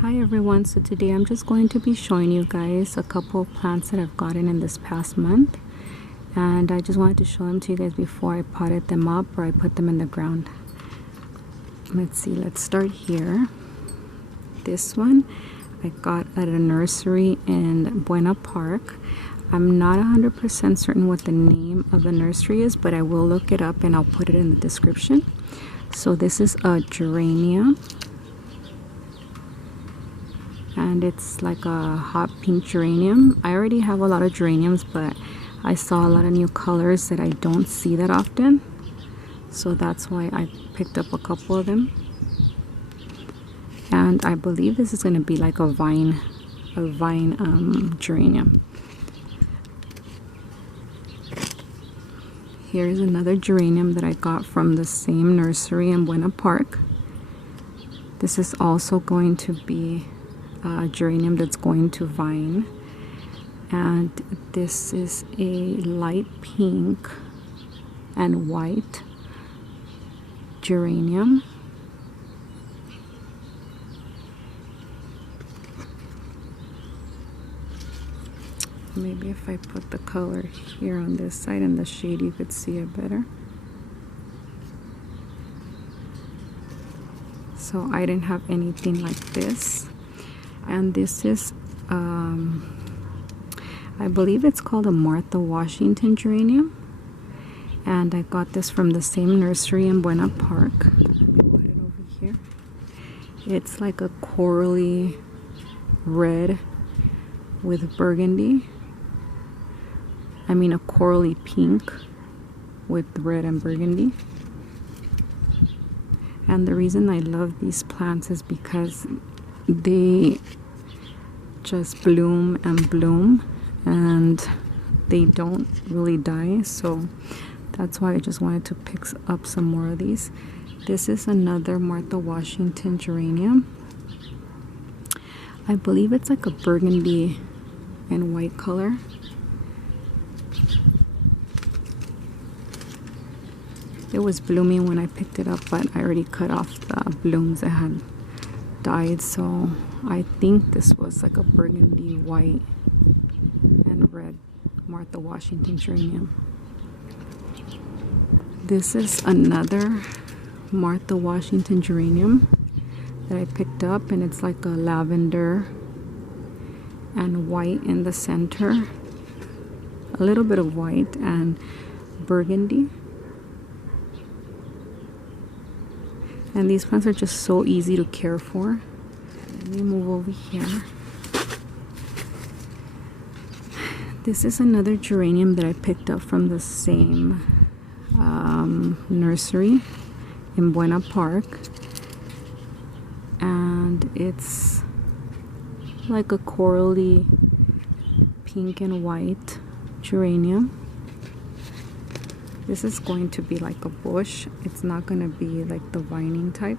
Hi everyone, so today I'm just going to be showing you guys a couple of plants that I've gotten in this past month, and I just wanted to show them to you guys before I potted them up or I put them in the ground. Let's see, let's start here. This one I got at a nursery in Buena Park. I'm not 100% certain what the name of the nursery is, but I will look it up and I'll put it in the description. So this is a geranium, and it's like a hot pink geranium. I already have a lot of geraniums, but I saw a lot of new colors that I don't see that often, so that's why I picked up a couple of them. And I believe this is going to be like a vine geranium. Here's another geranium that I got from the same nursery in Buena Park. This is also going to be a geranium that's going to vine, and this is a light pink and white geranium. Maybe if I put the color here on this side in the shade, you could see it better. So I didn't have anything like this. And this is, I believe it's called a Martha Washington geranium. And I got this from the same nursery in Buena Park. Let me put it over here. It's like a corally red with burgundy. I mean a corally pink with red and burgundy. And the reason I love these plants is because they just bloom and bloom and they don't really die, so that's why I just wanted to pick up some more of these. This is another Martha Washington geranium. I believe it's like a burgundy and white color. It was blooming when I picked it up, but I already cut off the blooms that had died, so I think this was like a burgundy, white, and red Martha Washington geranium. This is another Martha Washington geranium that I picked up, and it's like a lavender and white in the center, a little bit of white and burgundy. And these plants are just so easy to care for. Let me move over here. This is another geranium that I picked up from the same nursery in Buena Park. And it's like a corally pink and white geranium. This is going to be like a bush. It's not going to be like the vining type.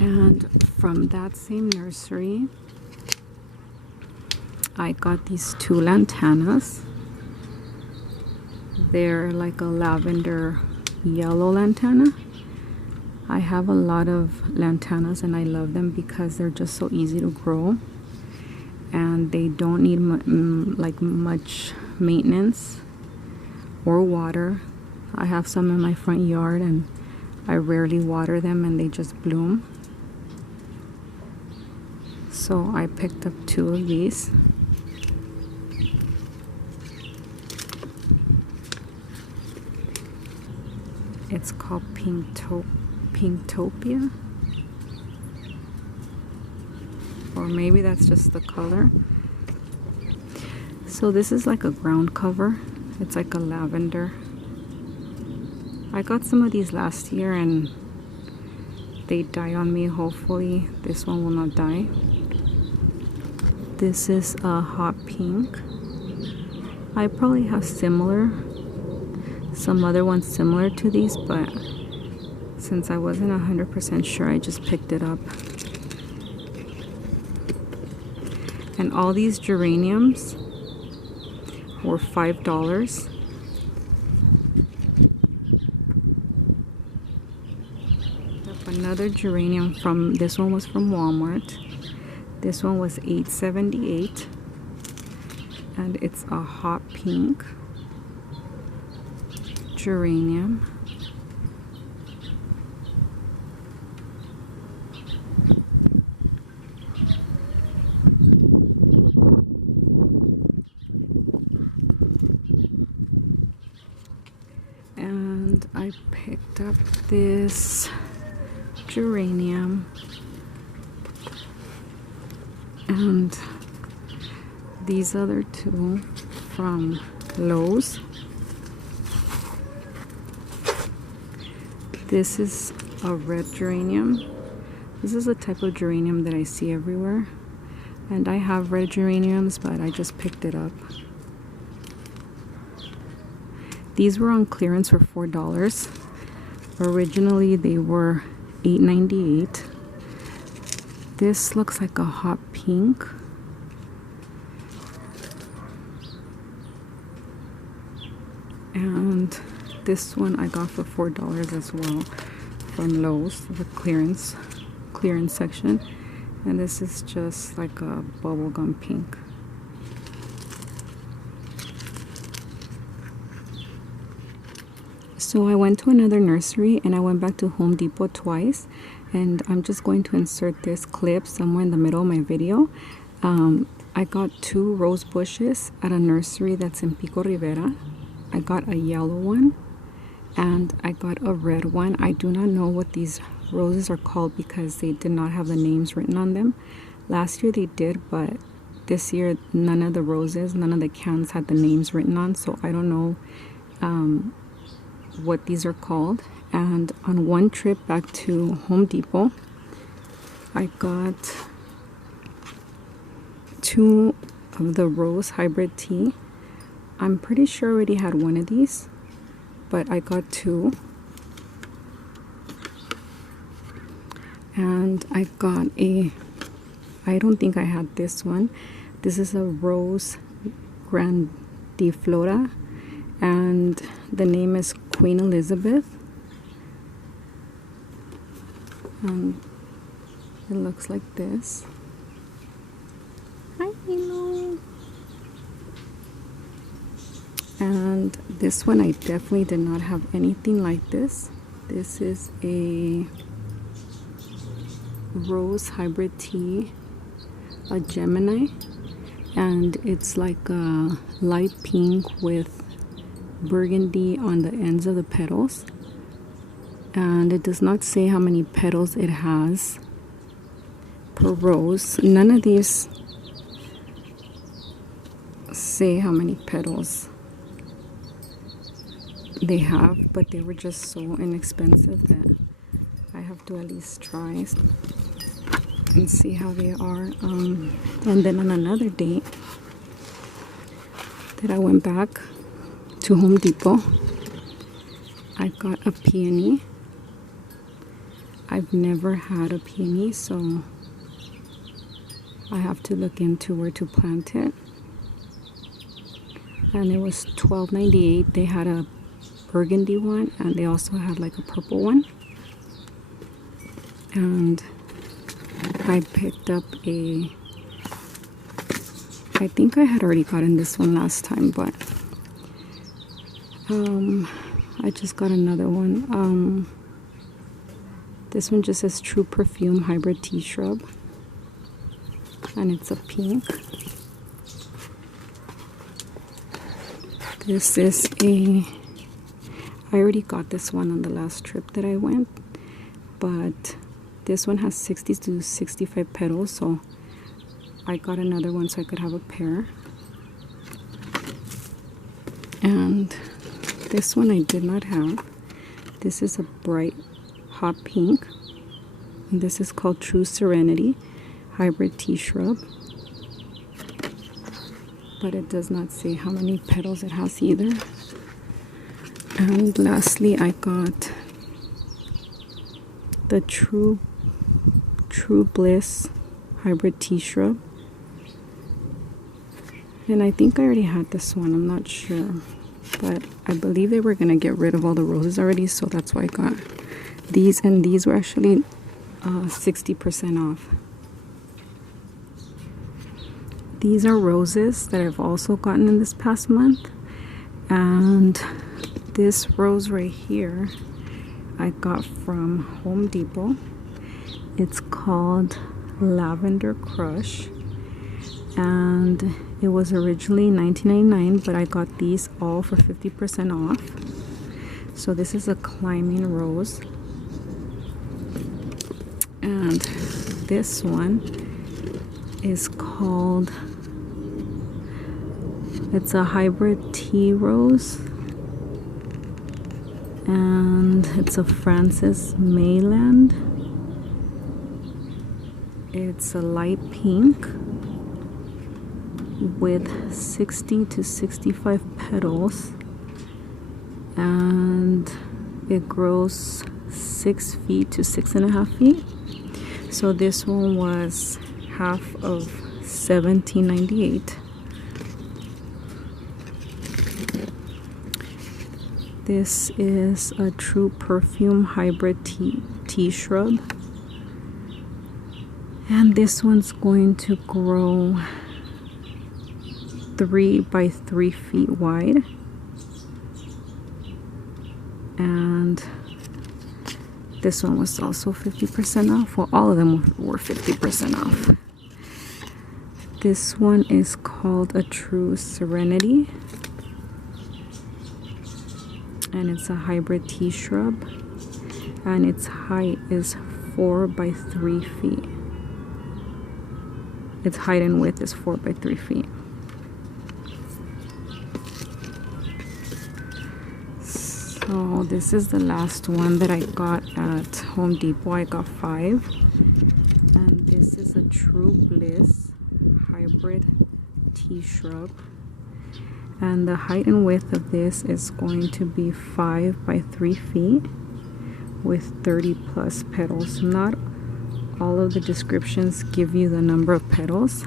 And from that same nursery, I got these two lantanas. They're like a lavender yellow lantana. I have a lot of lantanas and I love them because they're just so easy to grow and they don't need like much maintenance or water. I have some in my front yard and I rarely water them and they just bloom. So I picked up two of these. It's called Pinktopia, or maybe that's just the color. So this is like a ground cover. It's like a lavender. I got some of these last year and they died on me. Hopefully this one will not die. This is a hot pink. I probably have some other ones similar to these, but since I wasn't 100% sure, I just picked it up. And all these geraniums were $5. Another geranium from, this one was from Walmart. This one was $8.78, and it's a hot pink geranium. And I picked up this geranium and these other two from Lowe's. This is a red geranium. This is a type of geranium that I see everywhere, and I have red geraniums, but I just picked it up. These were on clearance for $4. Originally they were $8.98. This looks like a hot pink. And this one I got for $4 as well from Lowe's, the clearance section. And this is just like a bubblegum pink. So I went to another nursery and I went back to Home Depot twice, and I'm just going to insert this clip somewhere in the middle of my video. I got 2 rose bushes at a nursery that's in Pico, Rivera. I got a yellow one and I got a red one. I do not know what these roses are called because they did not have the names written on them. Last year they did, but this year none of the roses, none of the cans had the names written on, so I don't know what these are called. And on one trip back to Home Depot, I got 2 of the rose hybrid tea. I'm pretty sure I already had one of these, but I got 2. And I got I don't think I had this one. This is a rose grandiflora, and the name is Queen Elizabeth. It looks like this. Hi, Milo. And this one I definitely did not have anything like this. This is a rose hybrid tea, a Gemini, and it's like a light pink with burgundy on the ends of the petals, and it does not say how many petals it has per rose. None of these say how many petals they have, but they were just so inexpensive that I have to at least try and see how they are. And then on another date that I went back to Home Depot, I got a peony. I've never had a peony, so I have to look into where to plant it. And it was $12.98. They had a burgundy one, and they also had like a purple one. And I picked up I think I had already gotten this one last time, but I just got another one. This one just says True Perfume Hybrid Tea Shrub, and it's a pink. This is I already got this one on the last trip that I went, but this one has 60 to 65 petals, so I got another one so I could have a pair. And this one I did not have. This is a bright hot pink, and this is called True Serenity Hybrid Tea Shrub, but it does not say how many petals it has either. And lastly, I got the True Bliss Hybrid Tea Shrub, And I think I already had this one, I'm not sure. But I believe they were going to get rid of all the roses already, so that's why I got these. And these were actually 60% off. These are roses that I've also gotten in this past month. And this rose right here I got from Home Depot. It's called Lavender Crush. And it was originally $19.99, but I got these all for 50% off. So this is a climbing rose. And this one is called, it's a hybrid tea rose. And it's a Francis Mayland. It's a light pink with 60 to 65 petals, and it grows 6 feet to 6.5 feet. So this one was half of $17.98. This is a true perfume hybrid tea shrub, and this one's going to grow 3 by 3 feet wide, and this one was also 50% off. Well, all of them were 50% off. This one is called a True Serenity, and it's a hybrid tea shrub, and its height is 4 by 3 feet. Its height and width is 4 by 3 feet. So this is the last one that I got at Home Depot. I got 5, and this is a True Bliss hybrid tea shrub, and the height and width of this is going to be 5 by 3 feet with 30 plus petals. Not all of the descriptions give you the number of petals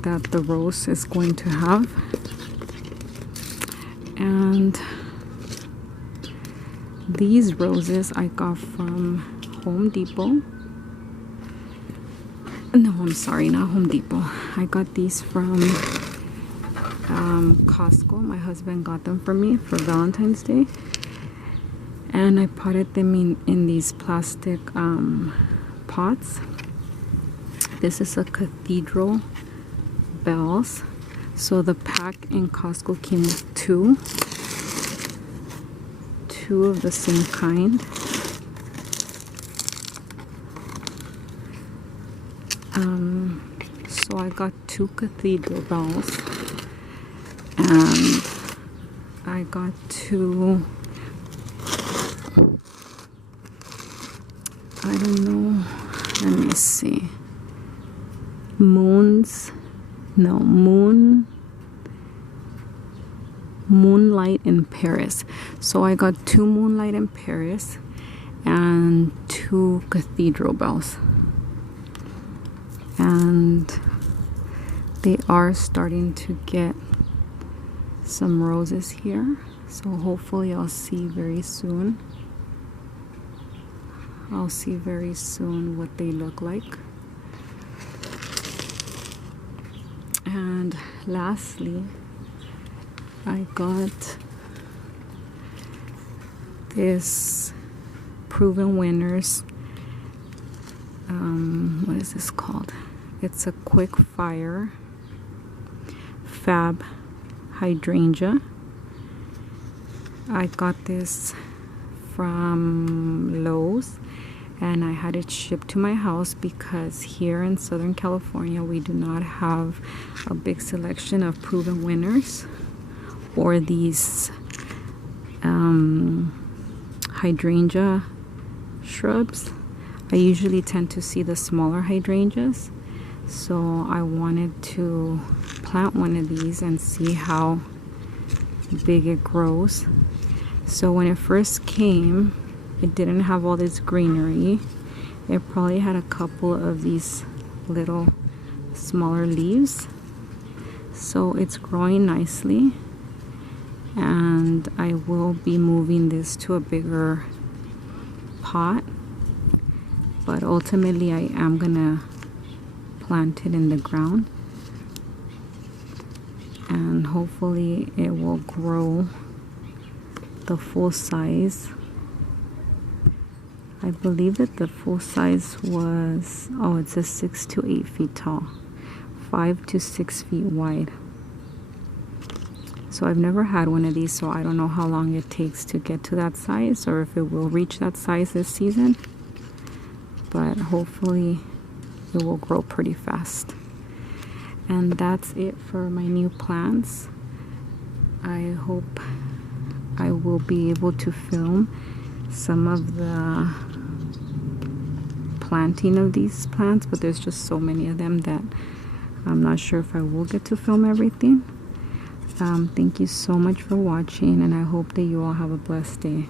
that the rose is going to have. And these roses I got from Home Depot. No, I'm sorry, not Home Depot. I got these from Costco. My husband got them for me for Valentine's Day. And I potted them in these plastic pots. This is a Cathedral Bells. So the pack in Costco came with two of the same kind. So I got 2 Cathedral Bells, and I got 2, I don't know, let me see, Moonlight in Paris. So I got 2 Moonlight in Paris and 2 Cathedral Bells, and they are starting to get some roses here, so hopefully I'll see very soon. I'll see very soon what they look like. And lastly, I got this Proven Winners, what is this called? It's a Quick Fire Fab Hydrangea. I got this from Lowe's, and I had it shipped to my house because here in Southern California we do not have a big selection of Proven Winners or these hydrangea shrubs. I usually tend to see the smaller hydrangeas, so I wanted to plant one of these and see how big it grows. So when it first came, it didn't have all this greenery. It probably had a couple of these little smaller leaves, So it's growing nicely, and I will be moving this to a bigger pot, but ultimately I am gonna plant it in the ground, and hopefully it will grow the full size. I believe that the full size was, oh, it says 6 to 8 feet tall, 5 to 6 feet wide. So I've never had one of these, so I don't know how long it takes to get to that size, or if it will reach that size this season, but hopefully it will grow pretty fast. And that's it for my new plants. I hope I will be able to film some of the planting of these plants, but there's just so many of them that I'm not sure if I will get to film everything. Thank you so much for watching, and I hope that you all have a blessed day.